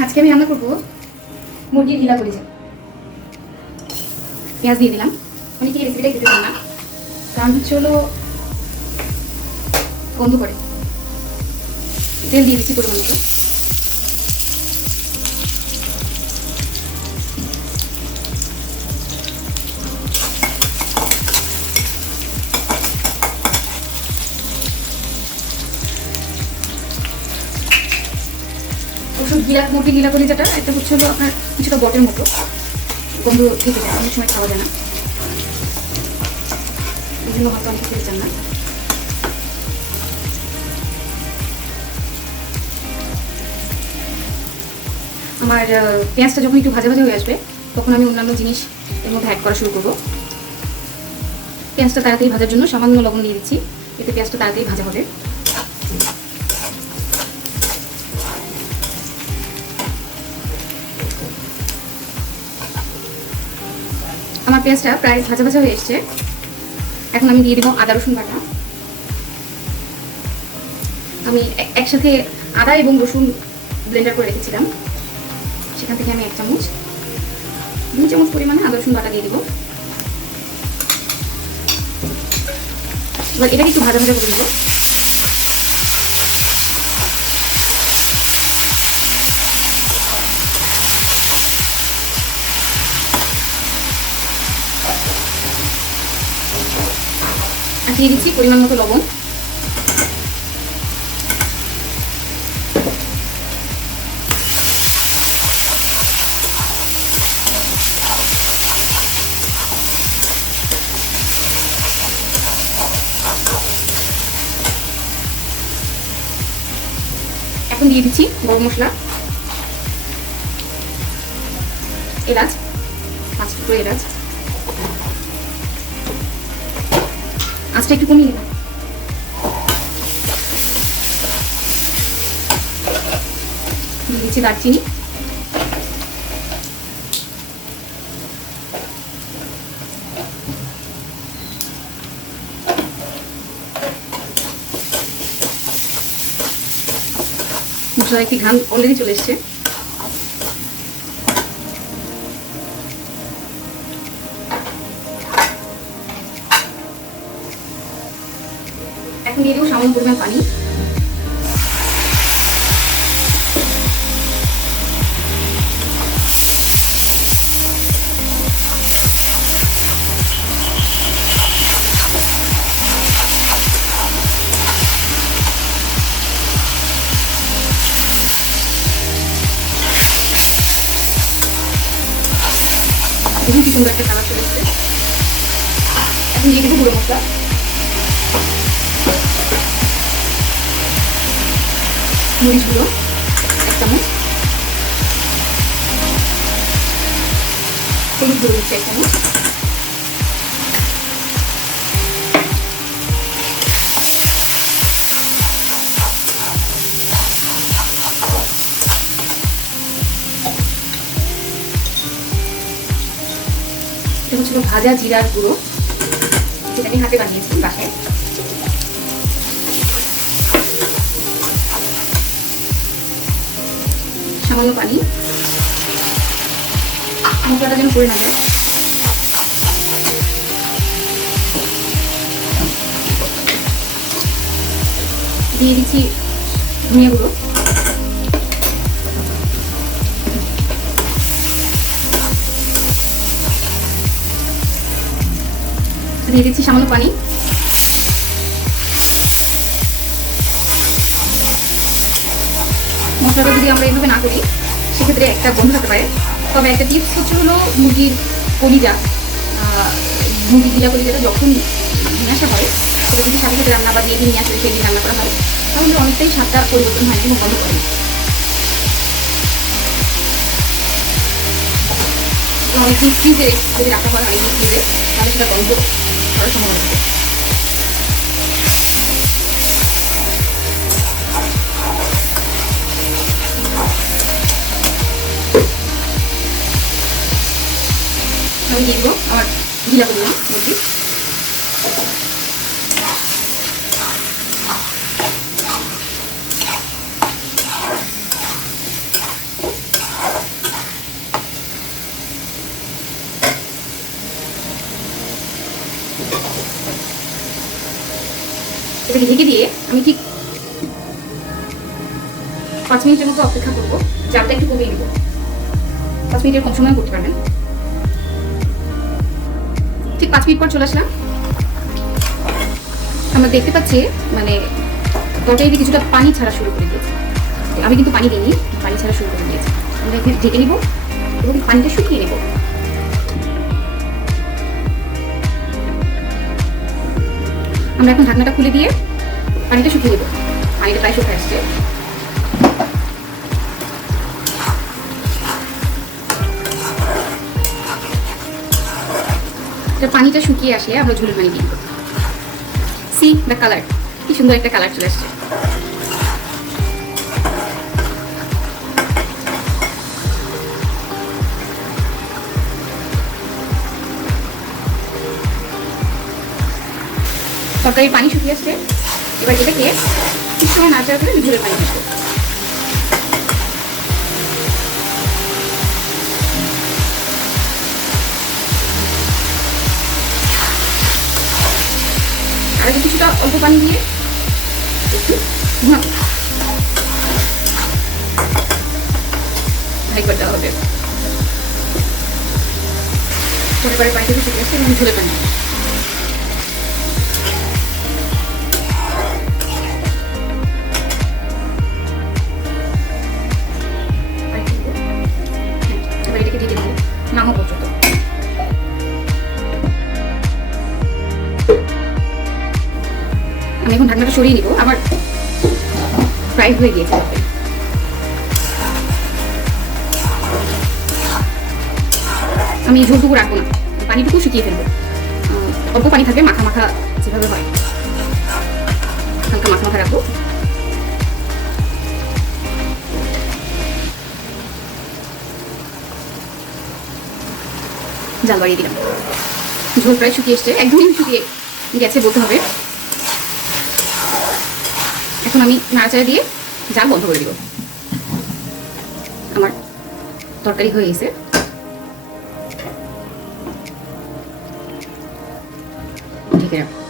আজকে আমি রান্না করবো মুরগির গিলা কলিজা। পেঁয়াজ দিয়ে দিলাম। অনেকে এই রেসিপিটাই খেতে চান না, কারণ হচ্ছে হলো গন্ধ করে। তেল দিয়ে দিচ্ছি পরিমাণ মতো। মুরগির গিলা কলিজাটা একটা হচ্ছে হলো আপনার কিছুটা বটের মতো গন্ধ থেকে যায়, অনেক সময় খাওয়া যায় না, এই জন্য হয়তো অনেকে খেতে চান না। আমার পেঁয়াজটা যখন একটু ভাজা ভাজা হয়ে আসবে তখন আমি অন্যান্য জিনিস এর মধ্যে অ্যাড করা শুরু করবো। পেঁয়াজটা তাড়াতাড়ি ভাজার জন্য সামান্য লবণ দিয়ে দিচ্ছি, এতে পেঁয়াজটা তাড়াতাড়ি ভাজা হবে। আমার পেঁয়াজটা প্রায় ভাজা ভাজা হয়ে এসছে। এখন আমি দিয়ে দেবো আদা রসুন বাটা। আমি একসাথে আদা এবং রসুন ব্লেন্ডার করে রেখেছিলাম, সেখান থেকে আমি 1 চামচ 2 চামচ পরিমাণে আদা রসুন বাটা দিয়ে দেবো। এবার এটাকে একটু ভাজা ভাজা করে দেবো। আর দিয়ে দিচ্ছি পরিমাণ মতো লবণ। এখন দিয়ে দিচ্ছি গরম মশলা, এলাচ, 5 টুকরো এলাচ। আঁচটা একটু কমিয়ে দিলাম। দিয়ে দিচ্ছি দারচিনি, মশলার একটি ঘ্রাণ অলরেডি চলে এসছে। এখন দিয়ে দেবো সামান্য পরিমাণ পানি। দেখুন কি সুন্দর একটা কালার চলে এসছে। এখন দিয়ে দেবো গুঁড়ো মশলা, মরিচ গুঁড়ো 1 চামচ, হলুদ গুঁড়ো দিচ্ছি 1 চামচ, এটা হচ্ছে ভাজা জিরার গুঁড়ো, যেটা আমি হাতে বানিয়েছি বাসায়। সামান্য পানি, মশলাটা যেন পড়ে না যায়। দিয়ে দিচ্ছি ধনিয়া গুঁড়ো, দিয়ে দিচ্ছি সামান্য পানি। মশলাটা যদি আমরা এইভাবে না করি সেক্ষেত্রে একটা গন্ধ থাকতে পারে। তবে একটা টিপস হচ্ছে হলো মুরগির কলিজা, মুরগির গিলা কলিজাটা যখন নিয়ে আসা হয় সেটা যদি সাথে সাথে রান্না বা যেদিন নিয়ে আসলে সেই দিন রান্না করা হয় তাহলে অনেকটাই স্বাদটা পরিবর্তন হয় না এবং গন্ধ করে। অনেকদিন ফ্রিজে যদি রাখা হয় অনেকদিন ফ্রিজে তাহলে সেটা গন্ধ করার সম্ভাবনা থাকে। আমি দিয়ে দেবো আমার গিলা কলিজা মুরগি। এটাকে ঢেকে দিয়ে আমি ঠিক 5 মিনিটের মতো অপেক্ষা করবো, জালটা একটু কমিয়ে নেবো। 5 মিনিটের কম সময় করতে পারবেন। ঠিক 5 মিনিট পর চলে আসলাম। আমরা দেখতে পাচ্ছি মানে তরকারিতে কিছুটা পানি ছাড়া শুরু করে দিয়েছে। আমি কিন্তু পানি দিইনি, পানি ছাড়া শুরু করে দিয়েছি। আমরা এখানে ঢেকে নিব এবং পানিটা শুকিয়ে নেব। আমরা এখন ঢাকনাটা খুলে দিয়ে পানিটা শুকিয়ে নেব। পানিটা প্রায় শুকিয়ে আসছে। পানিটা শুকিয়ে আসলে আমরা ঝোলের পানি দিয়ে দেবো। সি দ্য কালার, কি সুন্দর একটা কালার চলে আসছে। তরকারির পানি শুকিয়ে আসছে। এবার এটাকে কিছু সময় নাড়াচাড়া করে ঝোলের পানি দেবো। আর কিছুটা অল্প পানি দিয়ে একটু ঘুমাবো, একবার দেওয়া হবে। পরে পানিটা শুকিয়ে আসছে এবং ঝোলের পানি। এবার এটাকে ঢেকে দেবো নামা পর্যন্ত। আমি এখন ঢাকনাটা সরিয়ে নিব, আমার ফ্রাই হয়ে গিয়েছে। আমি ঝোলটুকু রাখবো না, পানিটুকু শুকিয়ে ফেলবো। অল্প পানি থাকবে, মাখা মাখা যেভাবে হয় হালকা মাখা মাখা রাখবো। জাল বাড়িয়ে দিলাম। ঝোল প্রায় শুকিয়ে এসছে, একদমই শুকিয়ে গেছে বলতে হবে। এখন আমি নাড়াচাড়া দিয়ে জাল বন্ধ করে দিব। আমার তরকারি হয়ে গেছে। ঢেকে রাখবো।